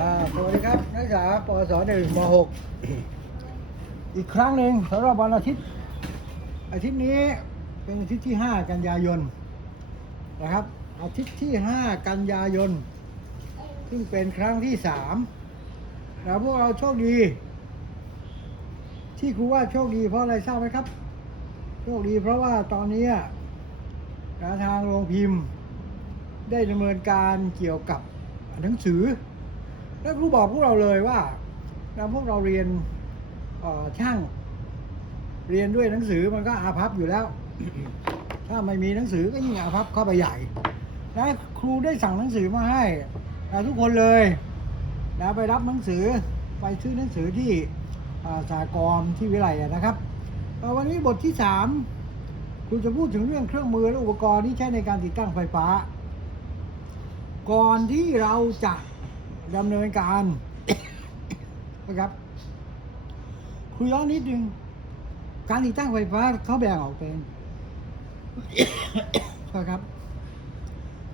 อ่าสวัสดีครับ นักศึกษาปวสหนึ่งมหกอีกครั้งหนึ่งสำหรับวันอาทิตย์ อาทิตย์นี้เป็นอาทิตย์ที่ 5 กันยายนนะครับ อาทิตย์ที่ 5 กันยายน ซึ่งเป็นครั้งที่3แล้วพวกเราโชคดี ที่ครูว่าโชคดีเพราะอะไรทราบไหมครับ โชคดีเพราะว่าตอนนี้ทางโรงพิมพ์ ได้ดำเนินการเกี่ยวกับหนังสือ แล้วครูบอกพวกเราเลยว่านะพวกเราเรียนช่าง เรียนด้วยหนังสือมันก็อาภัพอยู่แล้ว ถ้าไม่มีหนังสือก็ยิ่งอาภัพเข้าไปใหญ่นะครูได้สั่งหนังสือมาให้นะทุกคนเลยนะไปรับหนังสือไปซื้อหนังสือที่สากรที่วิไลนะครับวันนี้บทที่สามครูจะพูดถึงเรื่องเครื่องมือและอุปกรณ์ที่ใช้ในการติดตั้งไฟฟ้า ก่อนที่เราจะ ดำเนินการนะครับ คุยย้อนนิดนึง การติดตั้งไฟฟ้าเขาแบ่งออกเป็นนะครับ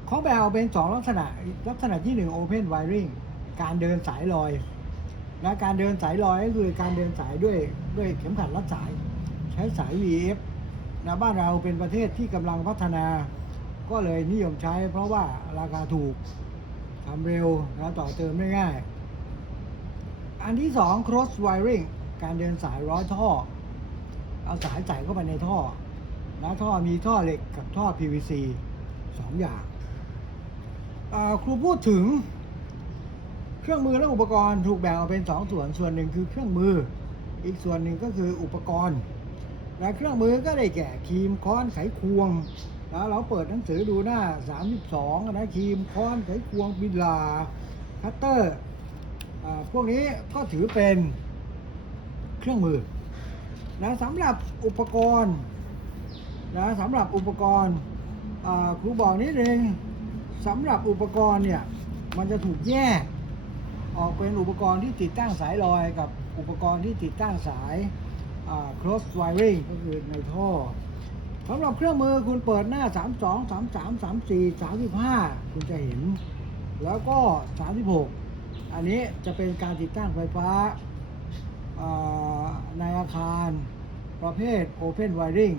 เขาแบ่งออกเป็นสองลักษณะ ลักษณะที่หนึ่ง Open Wiring การเดินสายลอย และการเดินสายลอยก็คือการเดินสายด้วยด้วยเข็มขัดรัดสาย ใช้สาย VF นะบ้านเราเป็นประเทศที่กำลังพัฒนา ก็เลยนิยมใช้เพราะว่าราคาถูก ทำเร็วแล้วต่อเติมได้ง่าย อันที่สอง cross wiring การเดินสายร้อยท่อ เอาสายใส่เข้าไปในท่อ แล้วท่อมีท่อเหล็กกับท่อ PVC สองอย่างครูพูดถึง เครื่องมือและอุปกรณ์ถูกแบ่งออกเป็นสองส่วนส่วนหนึ่งคือเครื่องมือ อีกส่วนหนึ่งก็คืออุปกรณ์ และเครื่องมือก็ได้แก่ครีมค้อนไขควง แล้วเราเปิดหนังสือดูหน้า 32นะครีมค้อนไขควงบิลาคัตเตอร์พวกนี้ก็ถือเป็นเครื่องมือนะสำหรับอุปกรณ์นะสำหรับอุปกรณ์ครูบอกนิดนึงสำหรับอุปกรณ์เนี่ยมันจะถูกแยก ออกเป็นอุปกรณ์ที่ติดตั้งสายลอยกับอุปกรณ์ที่ติดตั้งสาย cross wiring ก็คือในท่อ สำหรับเครื่องมือคุณเปิดหน้า 32 33 34 35 คุณจะเห็น แล้วก็ 36 อันนี้จะเป็นการติดตั้งไฟฟ้าในอาคารประเภท Open Wiring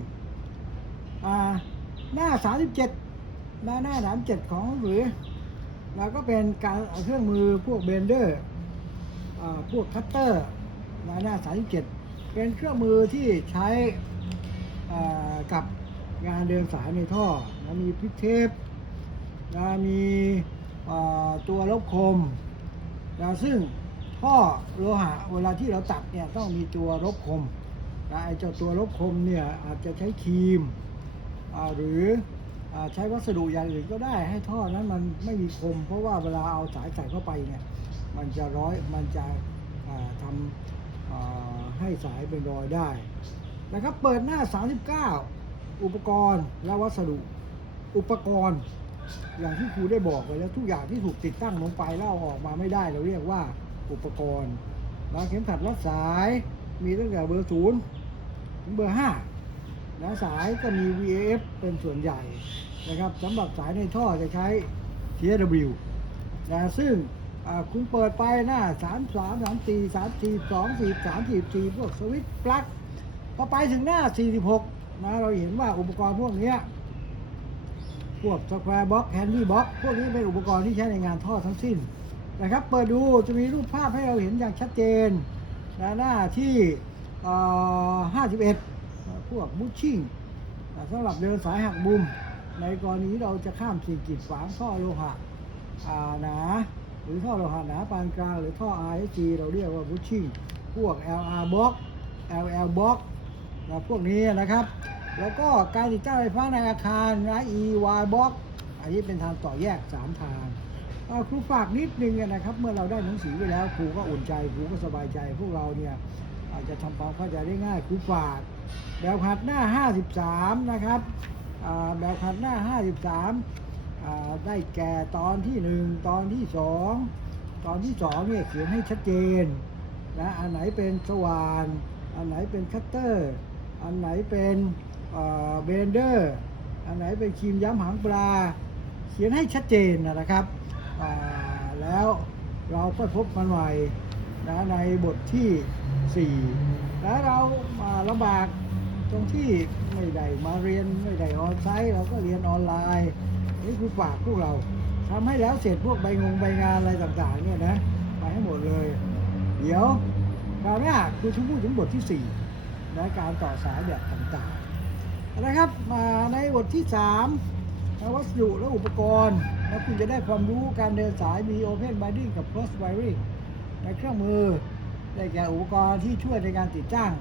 หน้า 37 หน้าหน้า 37 ของหนังสือ แล้วก็เป็นการเครื่องมือพวกเบนเดอร์พวกคัตเตอร์หน้าหน้า 37 เป็นเครื่องมือที่ใช้ กับงานเดินสายในท่อนะมีพิเทปนะมีตัวลบคมนะซึ่งท่อโลหะเวลาที่เราตัดเนี่ยต้องมีตัวลบคมนะไอ้เจ้าตัวลบคมเนี่ยอาจจะใช้ครีมหรืออใช้วัสดุอย่างอื่นก็ได้ให้ท่อนั้นมันไม่มีคม เพราะว่าเวลาเอาสายใส่เข้าไปเนี่ยมันจะร้อยมันจะทำให้สายเป็นรอยได้ นะครับ เปิดหน้า 39 อุปกรณ์และวัสดุ อุปกรณ์ อย่างที่ครูได้บอกไปแล้วทุกอย่างที่ถูกติดตั้งลงไปแล้วเอาออกมาไม่ได้เราเรียกว่าอุปกรณ์แล้วเข็มขัดรัดสายมีตั้งแต่เบอร์ศูนย์ถึงเบอร์ห้านะสายก็มี VAF เป็นส่วนใหญ่นะครับสำหรับสายในท่อจะใช้ TSW นะซึ่งคุณเปิดไปหน้า 3 3 3 4 3 4 2 4 3 4 4พวกสวิตช์ปลั๊ก พอไปถึงหน้า 46 นะ เราเห็นว่าอุปกรณ์พวกนี้พวกสแควร์บ็อกแฮนดี้บ็อกพวกนี้เป็นอุปกรณ์ที่ใช้ในงานท่อทั้งสิ้นนะครับ เปิดดูจะมีรูปภาพให้เราเห็นอย่างชัดเจนนะหน้าที่ 51 พวกบูชชิ่งสำหรับเดินสายหักมุม ในกรณีเราจะข้ามสิ่งกีดขวางท่อโลหะหนาหรือท่อโลหะหนาปานกลางหรือท่อ RSG เราเรียกว่าบูชชิ่งพวก LR box LL box นะ พวกนี้นะครับ แล้วก็การติดตั้งไฟฟ้าในอาคารนะ EY box อันนี้เป็นทางต่อแยก 3 ทางครูฝากนิดนึงนะครับ เมื่อเราได้หนังสือไปแล้วครูก็อุ่นใจครูก็สบายใจ พวกเราเนี่ยอาจจะทำความเข้าใจได้ง่ายครูฝากแบบขัดหน้า 53 นะครับแบบขัดหน้า 53 ได้แก่ตอนที่ 1 ตอนที่ 2 ตอนที่ 2 เนี่ยเขียนให้ชัดเจนนะอันไหนเป็นสว่าน อันไหนเป็นคัตเตอร์ อันไหนเป็นเบนเดอร์ อันไหนเป็นครีมย้ำหางปลา เขียนให้ชัดเจนนะครับแล้วเราก็พบกันใหม่นะในบทที่สี่แล้วเรามาลำบากตรงที่ไม่ได้มาเรียนไม่ได้ออนไซต์เราก็เรียนออนไลน์นี่คือฝากพวกเราทำให้แล้วเสร็จพวกใบงงใบงานอะไรต่างๆเนี่ยนะไปให้หมดเลย เดี๋ยวคราวหน้าคือชุพูดถึงบทที่ สี่นะการต่อสายแบบต่างๆนะครับมาในบทที่สามวัสดุและอุปกรณ์แล้วคุณจะได้ความรู้การเดินสายมี Open Binding กับ Cross Wiring ในเครื่องมือได้แก่อุปกรณ์ที่ช่วยในการติดตั้ง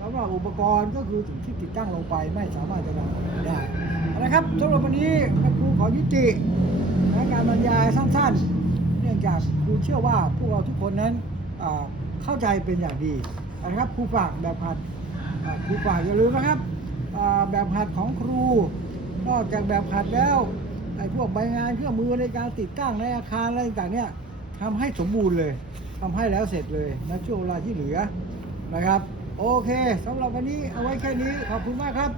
สำหรับอุปกรณ์ก็คือสิ่งที่ติดตั้งลงไปไม่สามารถจะทำได้นะครับสำหรับวันนี้ครูขอยุติและการบรรยายสั้นๆ เนื่องจากครูเชื่อว่าพวกเราทุกคนนั้นเข้าใจเป็นอย่างดีนะครับครูฝากแบบหัดอ่า ครูฝากอย่าลืมนะครับแบบหัดของครู นอกจากแบบหัดแล้วไอ้พวกใบงานเครื่องมือในการติดตั้งในอาคารอะไรต่างๆเนี่ยทำให้สมบูรณ์เลยทำให้แล้วเสร็จเลยนะช่วงเวลาที่เหลือนะครับ โอเคสำหรับวันนี้เอาไว้แค่นี้ขอบคุณมากครับ